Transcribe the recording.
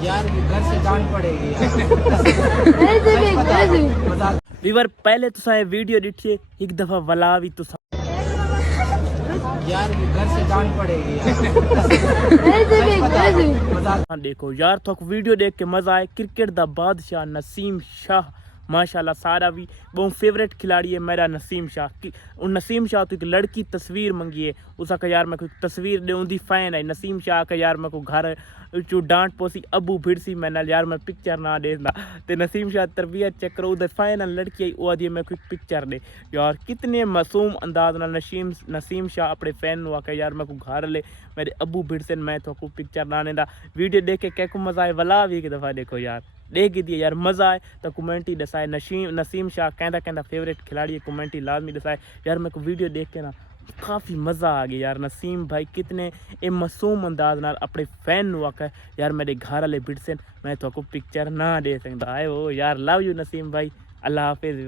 यार घर से डांट पड़ेगी यार। वीवर पहले तुसा ये वीडियो दिखिए एक दफा वला भी तुसा यार घर से डांट पड़ेगी यार। हाँ देखो यार तो वीडियो देख के मजा आए। क्रिकेट दा बादशाह नसीम शाह माशाल्लाह सारा भी बहुत फेवरेट खिलाड़ी है मेरा नसीम शाह की। नसीम शाह तो एक लड़की तस्वीर मंगी है उसका यार मैं कोई तस्वीर दे उनकी फैन है नसीम शाह का यार मैं को घर चू डांट पोसी अबू भिड़सी मैं नाल यार मैं पिक्चर ना देखना ते नसीम शाह तरबियत चेक करो उधर फैन लड़की आई वो मैं कोई पिक्चर दे यार कितने मासूम अंदाज ना नसीम शाह अपने फैन नु आके यार मैं को घर ले मेरे अबू भिड़से मैं तो को पिक्चर ना देता वीडियो देख के क्या को मजा आए वला भी एक दफ़ा देखो यार देख दिए यार मज़ा आए तो कमेंट ही दसाए नसीम शाह कहता फेवरेट खिलाड़ी है कमेंट ही लाजमी दसाए यार मेरे को वीडियो देख के ना काफ़ी मज़ा आ गया यार। नसीम भाई कितने ए मासूम अंदाज नाल अपने फैन नु आका यार मेरे घर वाले बिड़सन मैं तो पिक्चर ना दे सकता है वो यार लव यू नसीम भाई अल्लाह हाफिज़।